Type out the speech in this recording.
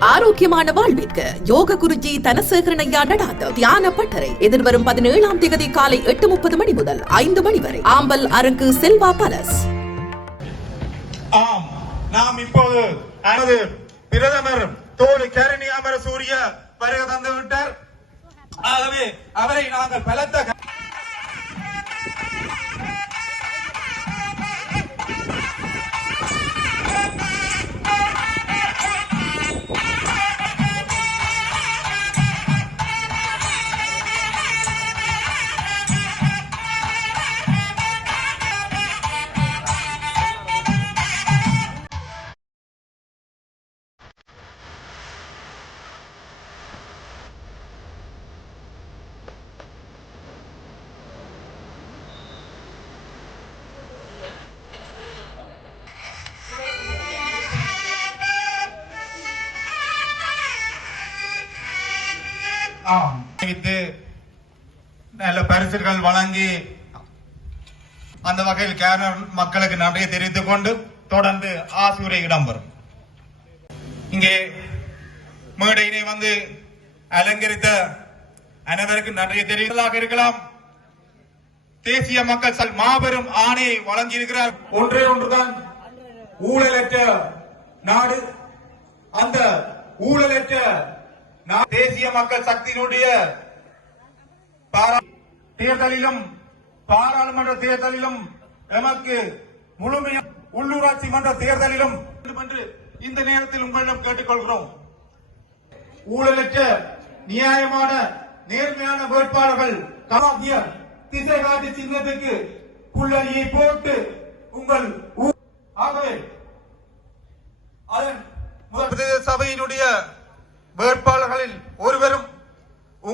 ஆரோக்கியமான வாழ்விற்கு யோக குருஜி தனசேகரன் ஐயா நடாத்த தியான பட்டறை. எதிர்வரும் பதினேழாம் தேதி காலை எட்டு முப்பது மணி முதல் ஐந்து மணி வரை. ஆம்பல் அரங்கு செல்வா பலஸ் ஆம் நாம் இப்போது நமது பிரதமர் தோழி கரணி அமர சூரிய வருகை தந்து விட்டார் ஆகவே அவரை நாங்கள் பலத்த நல்ல பரிசுகள் வழங்கி அந்த வகையில் கேரள மக்களுக்கு நன்றியை தெரிவித்துக் கொண்டு தொடர்ந்து ஆசிரியரை இடம்பெறும் இங்கே மேடையினை வந்து அலங்கரித்த அனைவருக்கும் நன்றியை தெரிவித்ததாக இருக்கலாம். தேசிய மக்கள் சல் மாபெரும் ஆணையை வழங்கி இருக்கிறார் ஒன்றே ஒன்றுதான் ஊழலற்ற நாடு. அந்த ஊழலற்ற நான் தேசிய மக்கள் சக்தியினுடைய தேர்தலிலும் பாராளுமன்ற தேர்தலிலும் எமக்கு முழுமையா உள்ளூராட்சி மன்ற தேர்தலிலும் என்று இந்த நேரத்தில் உங்களிடம் கேட்டுக்கொள்கிறோம். ஊழலற்ற நியாயமான நேர்மையான வேட்பாளர்கள் கமாகிய திசை காட்டு சின்னத்துக்கு புள்ளரியை போட்டு உங்கள் ஆகவே அதன் சபையினுடைய வேட்பாளர்களில் ஒருவரும்